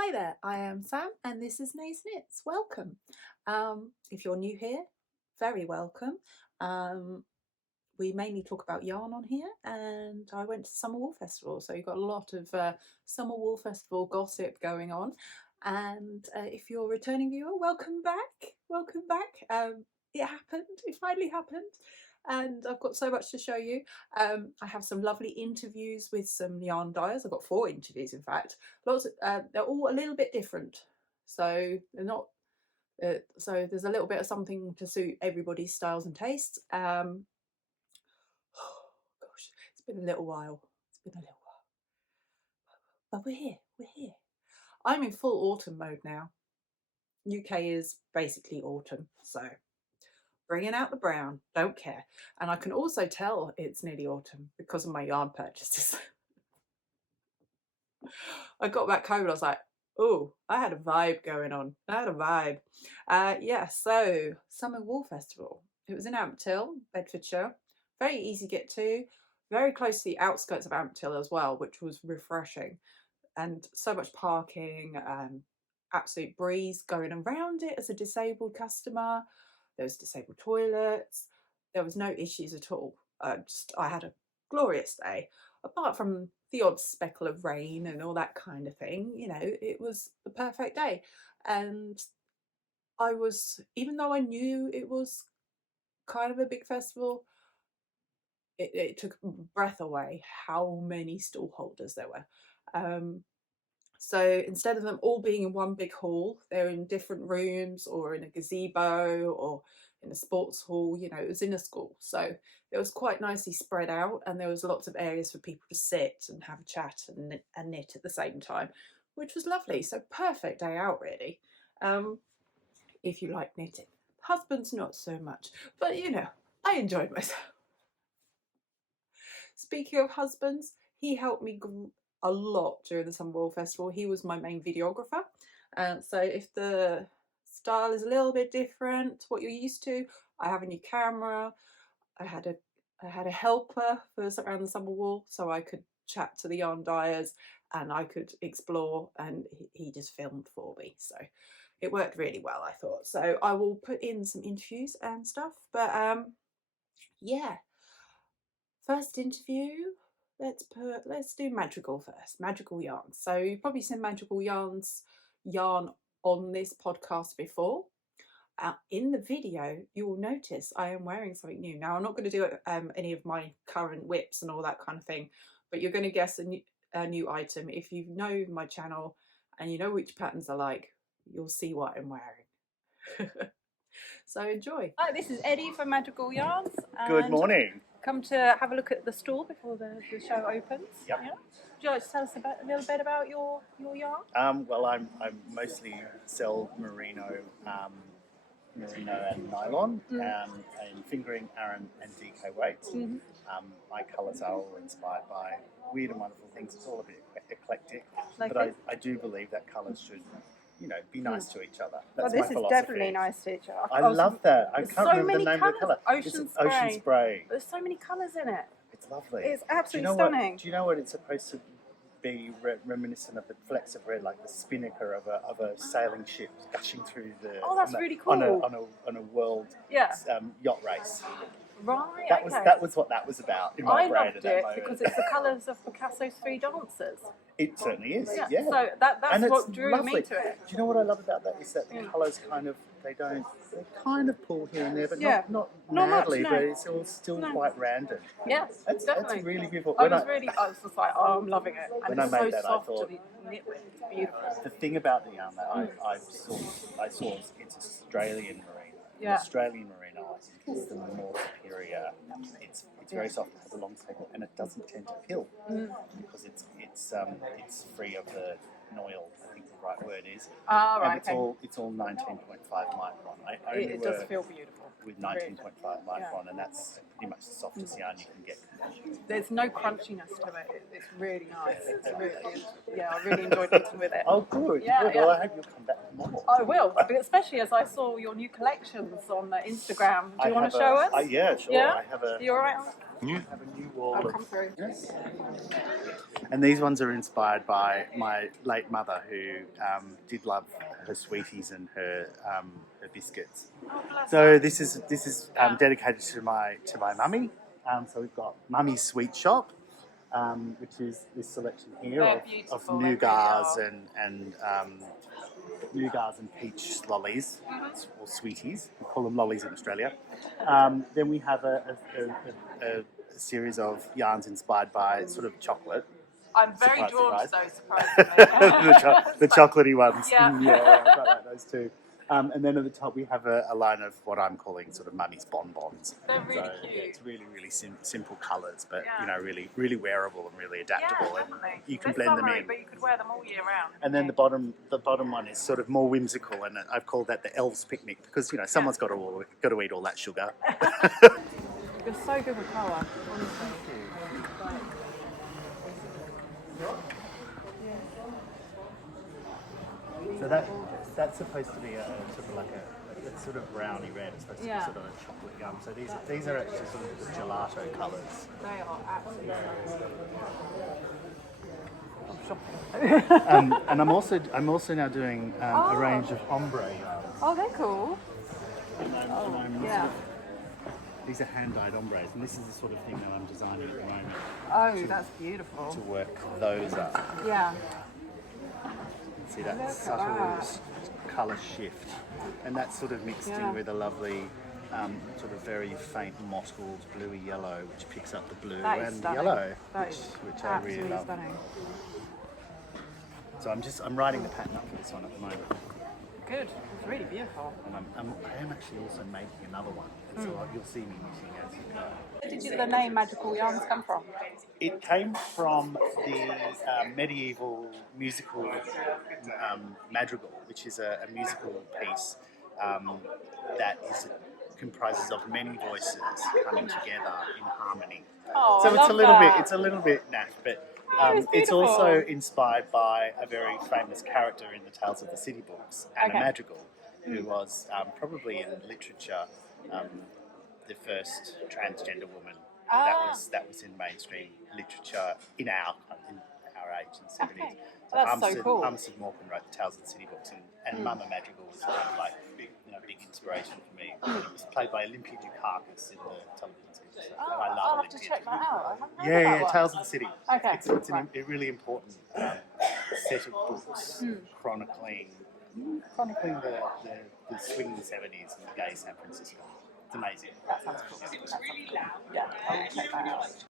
Hi there, I am Sam and this is Nays Knits. Welcome. If you're new here, very welcome. We mainly talk about yarn on here, and I went to Summerwool Festival, so you've got a lot of Summerwool Festival gossip going on. And if you're a returning viewer, welcome back. Welcome back. It happened. It finally happened. And I've got so much to show you. I have some lovely interviews with some yarn dyers. I've got 4 interviews, in fact. Lots of, they're all a little bit different, so they're not. So there's a little bit of something to suit everybody's styles and tastes. Oh gosh, it's been a little while. But we're here. We're here. I'm in full autumn mode now. UK is basically autumn, so bringing out the brown, don't care. And I can also tell it's nearly autumn because of my yarn purchases. I got back home and I was like, oh, I had a vibe going on. I had a vibe. Yeah, so Summerwool Festival. It was in Ampthill, Bedfordshire. Very easy to get to. Very close to the outskirts of Ampthill as well, which was refreshing. And so much parking, absolute breeze going around it as a disabled customer. There was disabled toilets. There was no issues at all. I had a glorious day, apart from the odd speckle of rain and all that kind of thing. You know, it was the perfect day. And I was, even though I knew it was kind of a big festival, it took breath away how many stall holders there were. So instead of them all being in one big hall, they're in different rooms or in a gazebo or in a sports hall. You know, it was in a school, so it was quite nicely spread out, and there was lots of areas for people to sit and have a chat and knit at the same time, which was lovely. So perfect day out, really, if you like knitting. Husband's not so much, but you know, I enjoyed myself. Speaking of husbands, he helped me a lot during the Summerwool Festival. He was my main videographer. So if the style is a little bit different to what you're used to, I have a new camera. I had a helper for around the Summerwool, so I could chat to the yarn dyers and I could explore, and he just filmed for me. So it worked really well, I thought. So I will put in some interviews and stuff. But yeah, first interview. Let's do Madrigal first. Madrigal Yarns. So you've probably seen Madrigal Yarns yarn on this podcast before. In the video, you will notice I am wearing something new. Now I'm not going to do any of my current whips and all that kind of thing, but you're going to guess a new item. If you know my channel and you know which patterns I like, you'll see what I'm wearing. So enjoy. Hi, this is Eddie from Madrigal Yarns. Good morning. Come to have a look at the stall before the show opens. Yep. Yeah? Would you like to tell us a little bit about your yarn? Well, I mostly sell merino and nylon, and fingering, Aran, and DK weights. My colours are all inspired by weird and wonderful things. It's all a bit eclectic, but I do believe that colours should, you know, be nice to each other. That's this my philosophy. Is definitely nice to each other. I love that. I can't remember the name of the colour. Ocean spray. There's so many colours in it. It's lovely. It's absolutely stunning. Do you know what it's supposed to be reminiscent of? The flecks of red, like the spinnaker of a sailing ship gushing through the. Oh, that's really cool. On a world yacht race. Right. That was what that was about in my brain at that moment. Because it's the colours of Picasso's 3 Dancers. It certainly is. Yeah. So that's what drew me to it. Do you know what I love about that is that the colours they kind of pull here and there, but not madly, much, but it's all still quite random. Yeah, that's really beautiful. I was just like, oh, I'm loving it. And when I made that, I thought, knit with. It's beautiful. The thing about the yarn that I saw it's Australian merino. Yeah. Australian merino, I think, is the more superior. It's very soft, it has a long staple, and it doesn't tend to pill because it's free of the noil, I think the right word is. Right. And it's all 19.5 micron. It does feel beautiful. With 19.5 micron, and that's pretty much the softest yarn you can get. There's no crunchiness to it. It's really nice. I really enjoyed knitting with it. Oh, good. Well, I hope you'll come back more. I will, especially as I saw your new collections on Instagram. Do you want to show us? Yeah, sure. Yeah? Are you all right? I have a new wall I'll come through. Yes. And these ones are inspired by my late late mother who did love her sweeties and her biscuits. So this is dedicated to my mummy. So we've got Mummy's Sweet Shop, which is this selection here of nougats and nougats and peach lollies, or sweeties. We call them lollies in Australia. Then we have a series of yarns inspired by sort of chocolate. I'm very drawn to those, surprisingly. the chocolatey ones. Yeah. Yeah, I've got those too. And then at the top we have a line of what I'm calling sort of mummy's bonbons. They're really cute. Yeah, it's really, really simple colours, but you know, really, really wearable and really adaptable. Yeah, And definitely. you can blend them in. But you could wear them all year round. And then the bottom one is sort of more whimsical, and I've called that the elves' picnic because you know someone's got to eat all that sugar. You're so good with colour, honestly. So that's supposed to be a sort of like a sort of browny red. It's supposed to be sort of a chocolate yum. So these are actually sort of the gelato colours. They are absolutely And I'm also now doing a range of ombre yarns. Oh, they're cool. These are hand-dyed ombres, and this is the sort of thing that I'm designing at the moment. Oh, that's beautiful. To work those up. Yeah. See that subtle colour shift, and that's sort of mixed in with a lovely sort of very faint mottled bluey yellow, which picks up the blue and yellow, which I really love. Stunning. So I'm writing the pattern up for this one at the moment. Good. It's really beautiful. And I am actually also making another one, so you'll see me using it as you go. Where did the name Madrigal Yarns come from? It came from the medieval musical Madrigal, which is a musical piece that comprises of many voices coming together in harmony. Oh, so it's a little bit naff, but it's also inspired by a very famous character in the Tales of the City books, Anna Madrigal, who was probably in literature the first transgender woman that was in mainstream literature in our age in the 70s. Okay. Well, that's so cool. Sid Morgan wrote the Tales of the City books, and Mama Madrigal was kind of like big inspiration for me. It was played by Olympia Dukakis in the television series. So, and I love I'll have Olympia. to check that out. Yeah, Tales of the City. Okay. It's a really important set of books chronicling the swinging 70s and the gay San Francisco. It's amazing. That sounds cool. Yeah, I'll check that out.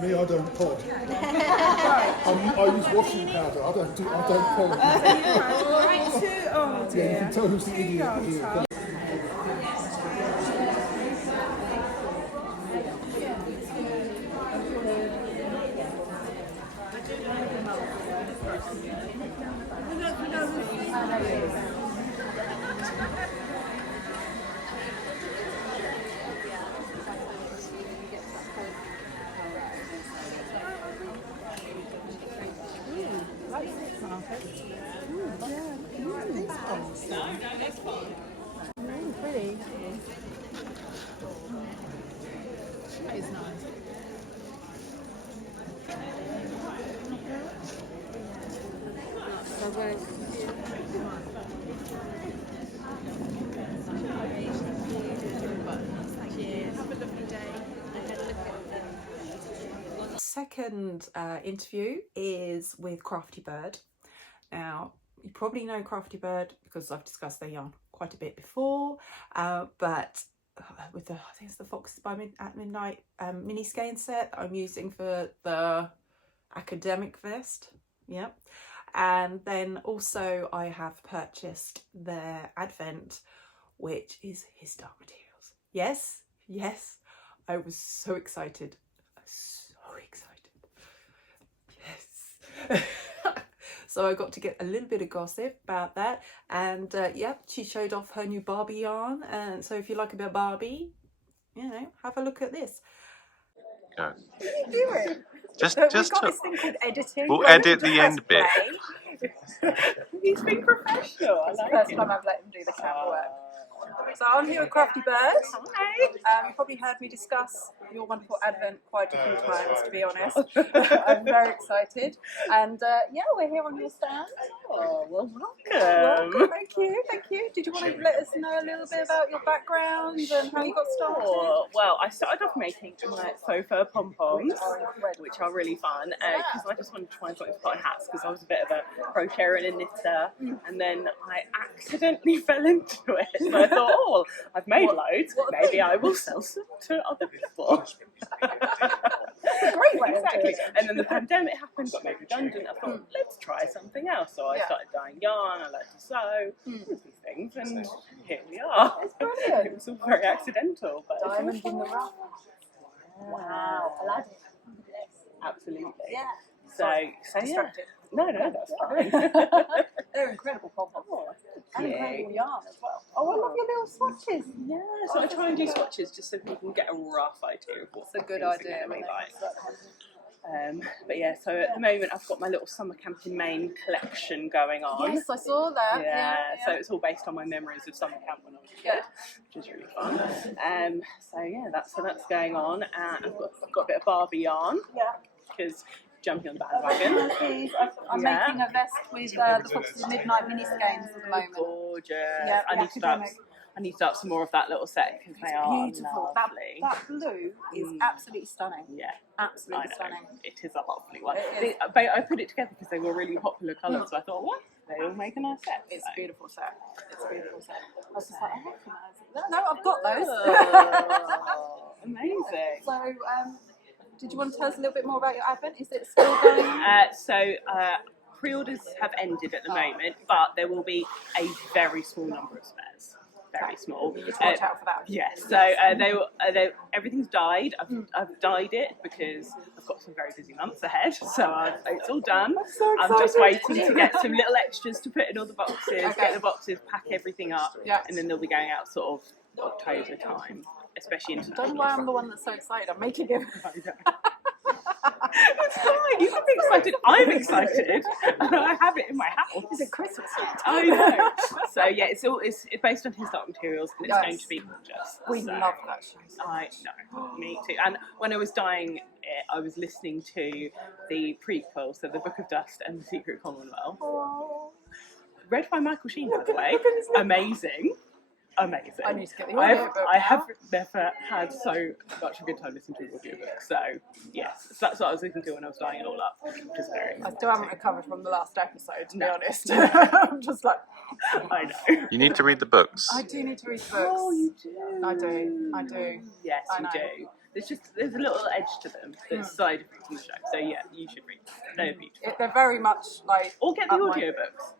Me, I don't pod. I use washing powder. I don't pod. Oh dear. Yeah, you can tell who's the idiot here. Really pretty. That is nice. Second interview is with Crafty Bird. Now, you probably know Crafty Bird because I've discussed their yarn quite a bit before, but with I think it's the Foxes at Midnight mini skein set that I'm using for the academic vest. Yep. And then also I have purchased their Advent, which is his dark materials. Yes, I was so excited. Yes. So I got to get a little bit of gossip about that. And yeah, she showed off her new Barbie yarn. And so if you like a bit of Barbie, you know, have a look at this. Go. You do it. Just We've got this thing called editing. we'll where we edit can the just end bit. press play. He's being professional. I like First time I've let him do the camera work. So I'm here with Crafty Bird. Hi. You probably heard me discuss your wonderful advent quite a few times, to be honest. I'm very excited. And yeah, we're here on your stand. Oh, well, Welcome. Thank you, thank you. Did you want to let us know a little bit about your background and how you got started? Well, I started off making my sofa pom-poms, which are really fun, because I just wanted to try something to put on hats, because I was a bit of a crocheter and a knitter, and then I accidentally fell into it. So I thought, oh, I've made loads, maybe I will sell some to other people. That's a great way Exactly. of doing it. And then the pandemic happened, got made redundant. I thought, let's try something else. So I started dyeing yarn, I like to sew, all these things, and here we are. It's brilliant. It was all very accidental, but Diamond in the rough. Wow. Aladdin. absolutely. Yeah. So yeah. Distracted. No, that's fine. They're incredible pom-poms. And incredible yarn as well. Oh, I love your little swatches. Yeah, so I try and do swatches just so people can get a rough idea of what It's a good things are idea. gonna be like. But yeah, so at the moment I've got my little summer camp in Maine collection going on. Yes, I saw that. Yeah, so it's all based on my memories of summer camp when I was a kid, which is really fun. So yeah, that's going on. I've got a bit of Barbie yarn. Yeah. Because jumping on the bandwagon. I'm making a vest with the Fox's Midnight mini skeins at the moment. Gorgeous. Yeah, I need to start some more of that little set because they are Beautiful. lovely. That blue is absolutely stunning. Yeah, Absolutely I know. stunning. It is a lovely one. It is. I put it together because they were really popular colours, so I thought, what? They all make a nice set. It's so. a beautiful set. It's a beautiful set. I was just like, I recognise it. No, I've got those. Oh, amazing. So, did you want to tell us a little bit more about your advent? Is it still going on? Pre-orders have ended at the moment, but there will be a very small number of spares. Very small. Just watch out for that. Yes. So everything's dyed. I've dyed it because I've got some very busy months ahead. So it's all done. I'm just waiting to get some little extras to put in all the boxes, get the boxes, pack everying up, and then they'll be going out sort of October time, especially into. Don't know why I'm the one that's so excited. I'm making it. It's fine. You can be excited. I'm excited. I have it in my house. Is it Christmas yet? I know. So yeah, it's based on his dark materials, and it's going to be gorgeous. We love that show. I know, me too. And when I was dyeing it, I was listening to the prequel, so the Book of Dust and the Secret Commonwealth, read by Michael Sheen, by the way. Amazing. I need to get the audiobook. I have never had so much a good time listening to an audiobook. So yes, so that's what I was listening to when I was dyeing it all up, which is very exciting. I still haven't recovered from the last episode, to be honest. I'm just like, I know. You need to read the books. I do need to read the books. Oh, you do. I do. Yes, I you know. do. There's a little edge to them that's slightly different from the show. So yeah, you should read them. They're beautiful. They're very much like. Or get the audiobooks.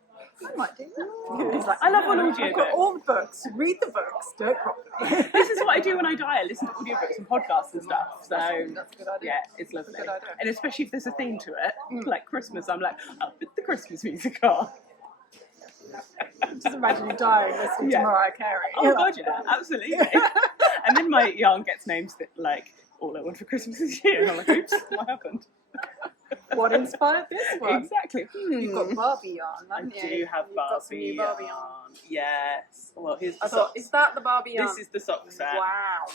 I might do that. He's like, I love an I've got audiobook. all the books. Read the books. Do it properly. This is what I do when I dye. I listen to audiobooks and podcasts and stuff. So That's a good idea. yeah, it's lovely. That's a good idea. And especially if there's a theme to it, like Christmas, I'm like, I'll put the Christmas music on. Just imagine you dying listening to Mariah Carey. Oh god, yeah, absolutely. And then my yarn gets names that like all I want for Christmas is you. And I'm like, oops, what happened? What inspired this one? Exactly. You've got Barbie yarn, haven't I you? do have You've got some Barbie new Barbie yarn. yarn. Yes. Well, here's the I thought, socks. is that the Barbie yarn? This is the sock set. Wow.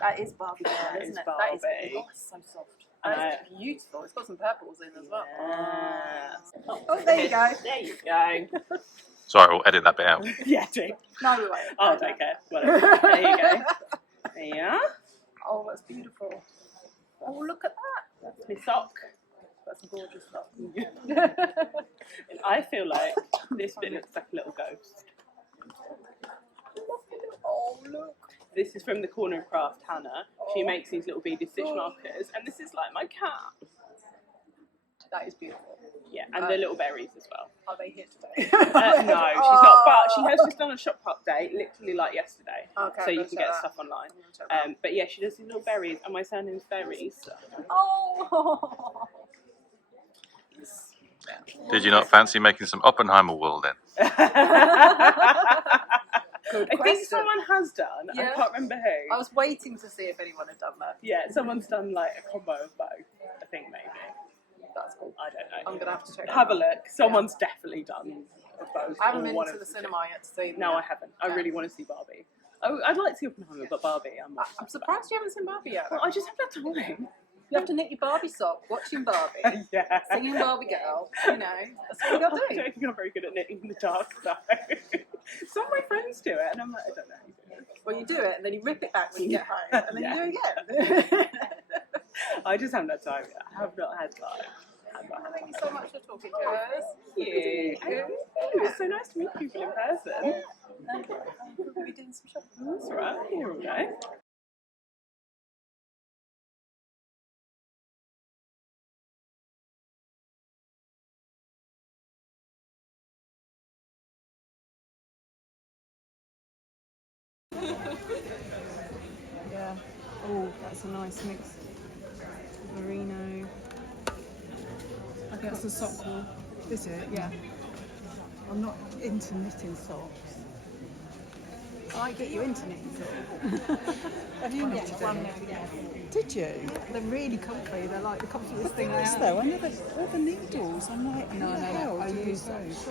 That is Barbie yarn, That isn't is it? Barbie. That is oh, it's so soft. That's beautiful. It's got some purples in as well. Yes. Oh, there you go. There you go. Sorry, we'll edit that bit out. Yeah, do. No, we won't. I'll take it. Whatever. There you go. There you are. Oh, that's beautiful. Oh, look at that. That's my sock. That's a gorgeous sock. And I feel like this bit looks like a little ghost. Oh, look. This is from the Corner of Craft, Hannah. She makes these little beaded stitch markers, and this is like my cat. That is beautiful. Yeah, and the little berries as well. Are they here today? No, she's not, but she has just done a shop update, literally like yesterday. Okay, so you let's can check get that. stuff online. Check that. But yeah, she does these little berries, and my surname's Berries. So. Oh. Did you not fancy making some Oppenheimer wool then? Good I question. think someone has done. Yeah. I can't remember who. I was waiting to see if anyone had done that. Yeah, someone's done like a combo of both. I think maybe. That's cool. I don't know. I'm gonna have to check. Have a look. Someone's definitely done both. I haven't or been one to of the two. cinema yet to see them. No, I haven't. I really want to see Barbie. Oh, I'd like to see Oppenheimer, but Barbie, I'm surprised you haven't seen Barbie yet. Well, I just haven't had time. You have to knit your Barbie sock, watching Barbie, Yeah. singing Barbie Girl. You know, that's what you got to I do. don't think I'm very good at knitting in the dark, though. Some of my friends do it, and I'm like, I don't know how you do it. Well, you do it, and then you rip it back when you get home, and then Yeah. you do it again. I just haven't had time yet. I have not had time. Thank you so much for talking to us. Thank you. It's so nice to meet people in person. We'll be doing some shopping. That's right. Here we go. Yeah. Oh, that's a nice mix. Merino. I think that's a sock wool. Is it? Yeah. I'm not into knitting socks. I get you into knitting socks. Have you knitted any? Did you? They're really comfy. They're like the comfiest thing I have. Though I never all the needles. I'm like, No, who the no, hell I do you use those?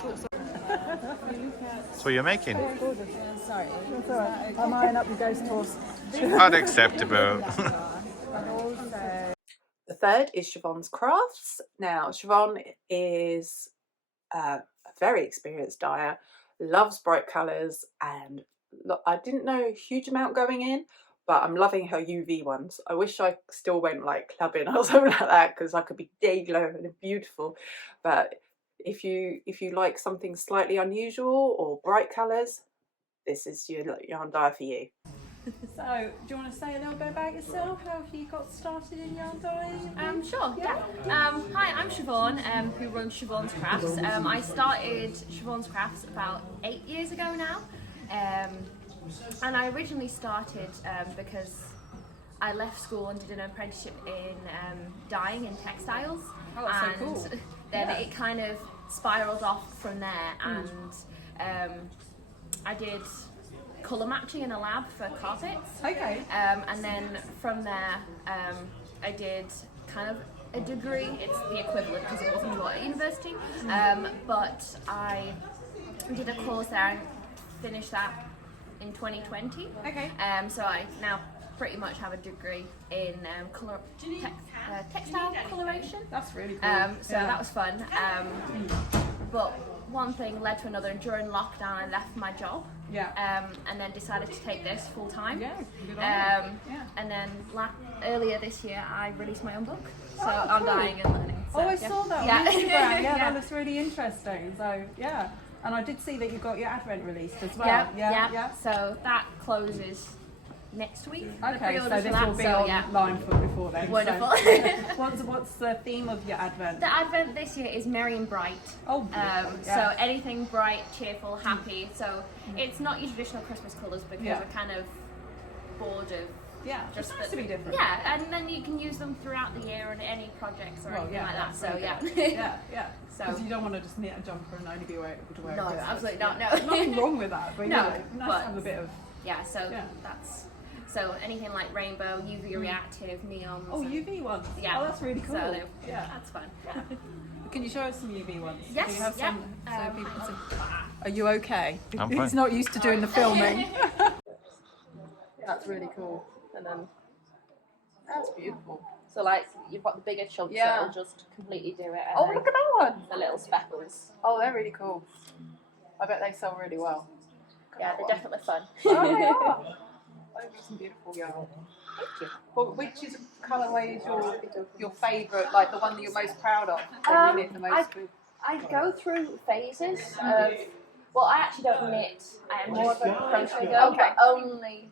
short socks. That's what you're making. Sorry. That's all right. I'm eyeing up your ghost horse. Unacceptable. The third is Siobhans Crafts. Now, Siobhan is a very experienced dyer, loves bright colours, and look, I didn't know a huge amount going in, but I'm loving her UV ones. I wish I still went like clubbing or something like that, because I could be day glow and beautiful. But if you like something slightly unusual or bright colours, this is your yarn dye for you. So, do you want to say a little bit about yourself? How have you got started in yarn dyeing? Sure, yeah. Hi, I'm Siobhan, who runs Siobhans Crafts. I started Siobhans Crafts about 8 years ago now. And I originally started because I left school and did an apprenticeship in dyeing in textiles. Oh, that's and so cool. Then it kind of spiraled off from there, and I did colour matching in a lab for carpets. Okay. And then from there, I did kind of a degree. It's the equivalent because it wasn't taught at university. But I did a course there and finished that in 2020. Okay. So I now pretty much have a degree in textile coloration. That's really cool. So that was fun. But one thing led to another, and during lockdown I left my job. Yeah. And then decided to take this full time. Yeah, good on you. Yeah. And then earlier this year I released my own book. So I'm dyeing and learning. So, Oh, I saw that yeah. on Instagram. Yeah, Yeah. that looks really interesting. So, yeah. And I did see that you got your Advent released as well. Yeah. So that closes next week. The Okay, so pre-orders for this that, will be so, yeah. online for before then. Wonderful. So, what's the theme of your Advent? The Advent this year is merry and bright. Oh, beautiful. So anything bright, cheerful, happy. So it's not your traditional Christmas colours because Yeah. we're kind of bored of Yeah, just it's nice to be different. Yeah, and then you can use them throughout the year on any projects or anything like that. that's So very yeah. good. Yeah. So Because you don't want to just knit a jumper and only be able to wear it. No, at Christmas. absolutely not, Yeah. no. There's nothing wrong with that, but No, yeah, nice but- to have a bit of. yeah, so Yeah. that's anything like rainbow, UV reactive, neons. Oh, and- UV ones. Yeah. Oh, that's really cool. So Yeah. that's fun. Yeah. Can you show us some UV ones? Yes, Do you have yeah. some so people can see? Are you okay? I'm He's fine. not used to doing the filming. That's really cool. And then that's beautiful. So like you've got the bigger chunks Yeah. that'll just completely do it. And Oh, then look at that one. the little speckles. Oh, they're really cool. I bet they sell really well. Yeah, they're definitely fun. Oh, they are. Those are some beautiful yarn. Thank you. Well, which is colourway is your favourite, like the one that you're most proud of? That you knit the most with? I go through phases of. Well, I actually don't knit. I am more of a crochet girl, Okay. but only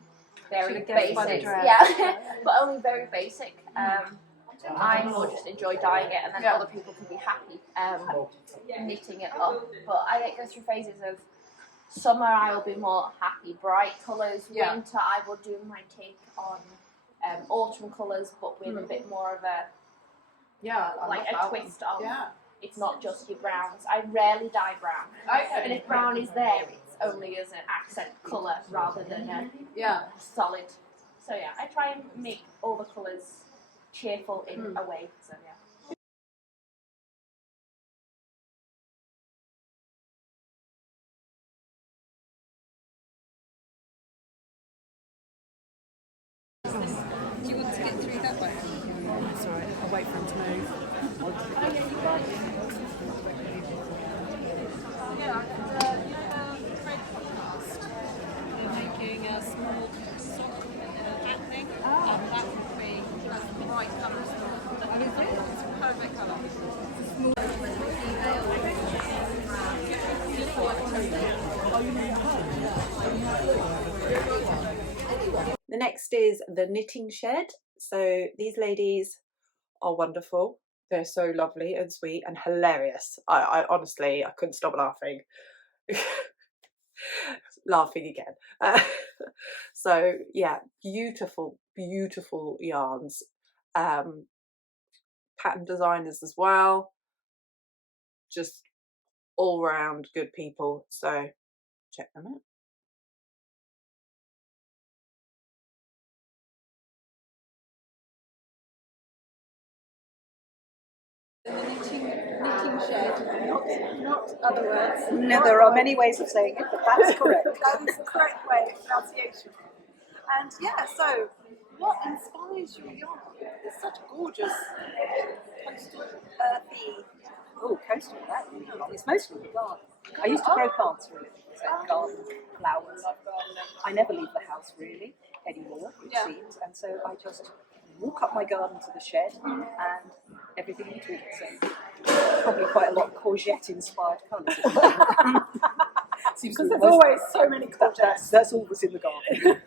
very Should've guessed by the basic. dress. Yeah, but only very basic. I more just enjoy dyeing it, and then Yeah. other people can be happy knitting it up. But I go through phases of. Summer I will be more happy, bright colours. Yeah. Winter I will do my take on autumn colours, but with a bit more of a Yeah, I like love a that one. twist of Yeah. it's not just your browns. I rarely dye brown. Okay. And if brown is there, it's only as an accent colour rather than a solid. So yeah, I try and make all the colours cheerful in a way. So yeah. Do you want to get through that way? That's all right. I'll wait for him to move. Yeah, Fred podcast. They're making a small sock hat thing. That would be the right colour. That is it. It's a perfect colour. The next is the knitting shed. So these ladies are wonderful. They're so lovely and sweet and hilarious. I honestly, I couldn't stop laughing. Laughing again. So yeah, beautiful, beautiful yarns. Pattern designers as well. Just all round good people. So check them out. The knitting shed, not other words. No, there are many ways of saying it, but that's correct. That is the correct way of pronunciation. And yeah, so what inspires your yarn? It's such gorgeous coastal, earthy. Oh, coastal, that it's mostly the garden. I used to grow plants really, so garden, flowers. I never leave the house really anymore, it seems, and so I just walk up my garden to the shed and everything in between. So probably quite a lot of courgette-inspired colours. Because there's always so many courgettes. That's all that's in the garden.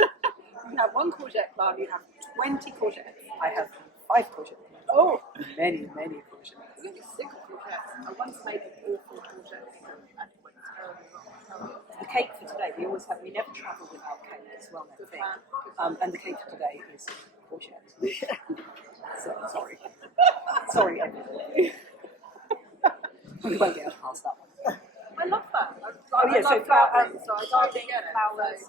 You have one courgette plant, you have 20 courgettes. I have 5 courgettes. Oh! Many, many courgettes. I'm going to be sick of courgettes. I once made an awful courgette and it went terribly wrong. The cake for today, we never travel without cake, it's well known thing. And the cake for today is courgette. So, sorry. Sorry, everybody. We won't get past that one. I love that. Oh yeah, so gardening, so I gardening, get it. flowers.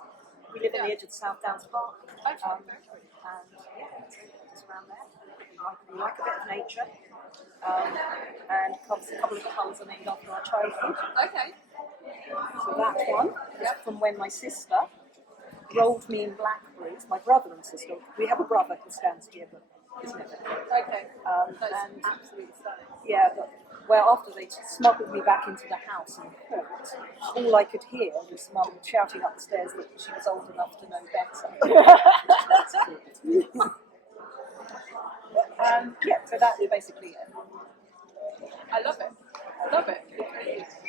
We live on the edge of the South Downs Park. Okay. And yeah, it's around there. We like a bit of nature. And a couple of the colours are named after our childhood. Okay. So that one is from when my sister rolled me in blackberries. My brother and sister. We have a brother who stands here, but is never here. Okay. And absolutely stunning. yeah, but after they smuggled me back into the house in court, all I could hear was Mum shouting up the stairs that she was old enough to know better. Yeah, so that's basically it. I love it. I love it.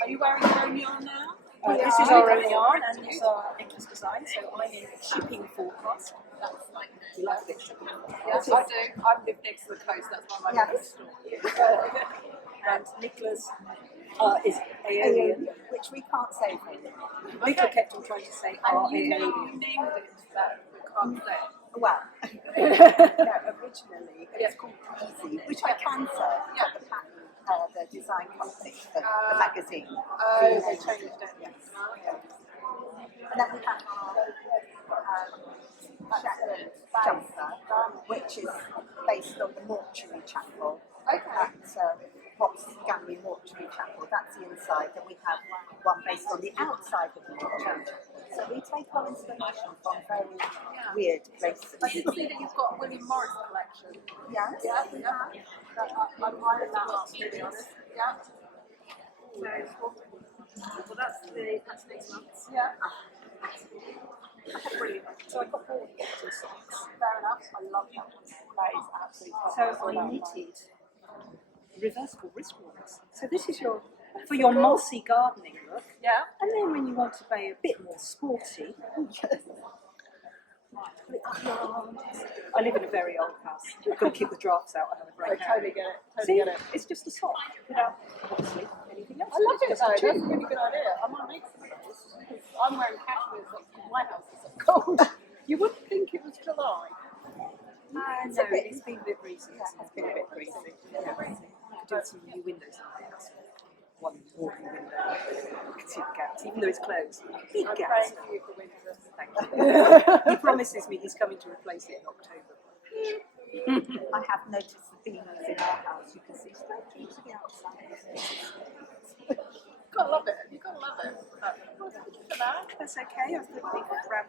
Are you wearing your own yarn now? This is our own yarn and it's our Nicholas design, so I'm in shipping forecast. That's like You like a bit of shipping forecast? yes, I do. I live next to the coast. That's one of my favourite stores. And Nicholas is Aeolian, which we can't say for him. Nicola kept on trying to say And you Aeolian. named it that we can't say. Well, no, originally it was called Easy, which I can say. Yeah. The pattern, the design company, the magazine. Oh, they changed it. Yes. And then we have our Shetland jumper, which is based on the mortuary chapel. Okay. That's Pops Gallery Mortuary Chapel. That's the inside. Then we have one based on the outside of the mortuary. So we take our inspiration from very weird places. I can see that you've got a William Morris collection. Yes. Yeah, we have. I'm eyeing that up, to be honest. Yeah. So, well, that's next month. Yeah. Brilliant. So I got bored of getting socks. Fair enough. I love that one. That is absolutely So I knitted reversible wrist warmers. So this is for your mossy gardening look. Yeah. And then when you want to be a bit more sporty, I live in a very old house. We've got to keep the drafts out and have a break. I totally get it. Totally See, get it. it's just a sock without obviously anything else. I love it It's though. just a That's a tube. really good idea. I might make some of those because I'm wearing cashmere socks because my house is so cold. You wouldn't think it was July. No, it's been a bit breezy. It's been a bit breezy. Yeah. doing some new windows in my house. One walking window, you can see the gaps, even though it's closed. Big gaps. Thank you. He promises me he's coming to replace it in October. I have noticed the beams in our house. You can see straight through to the outside. You've got to love it. You've got to love it. That's okay. I've got a big ramp.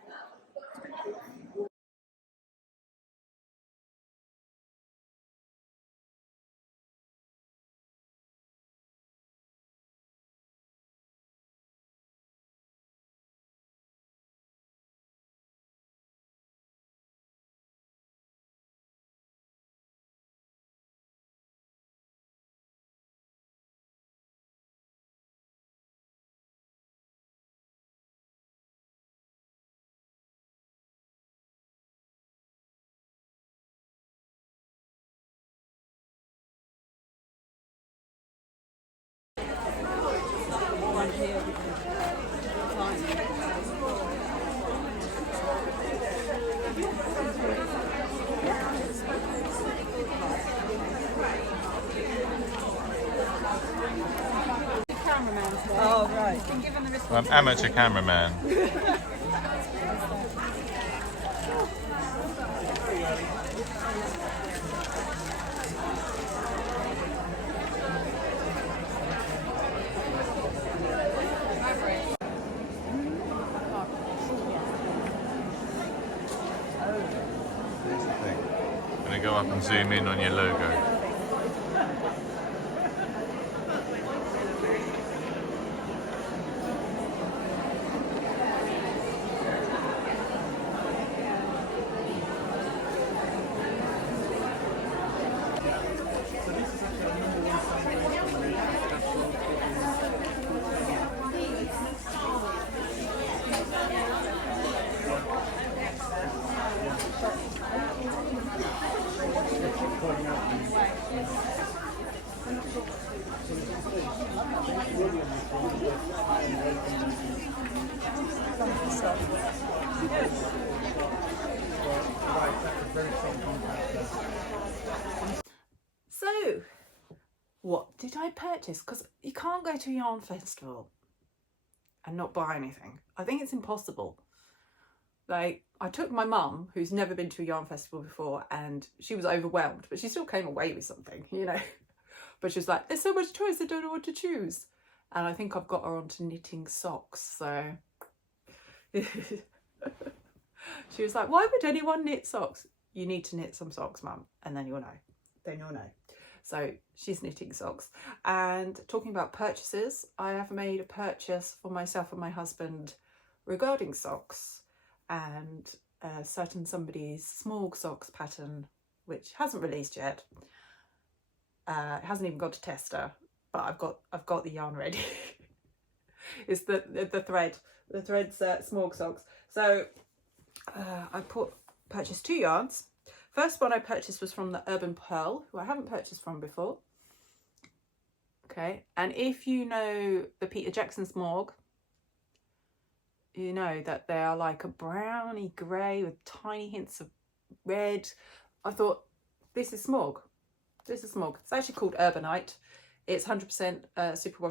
Oh, right. I'm an amateur cameraman. I'm going to go up and zoom in on your logo. So, what did I purchase? Because you can't go to a yarn festival and not buy anything. I think it's impossible. Like, I took my mum, who's never been to a yarn festival before, and she was overwhelmed, but she still came away with something, you know. But she was like, there's so much choice, I don't know what to choose. And I think I've got her onto knitting socks, so... She was like, why would anyone knit socks? You need to knit some socks, Mum, and then you'll know. Then you'll know. So she's knitting socks. And talking about purchases, I have made a purchase for myself and my husband regarding socks, and a certain somebody's small socks pattern, which hasn't released yet. It hasn't even got to tester, but I've got the yarn ready. It's the thread's small socks. So I purchased 2 yarns. First one I purchased was from the Urban Pearl, who I haven't purchased from before. Okay, and if you know the Peter Jackson smorg, you know that they are like a browny grey with tiny hints of red. I thought, this is smorg. This is smorg. It's actually called Urbanite. It's 100% superwash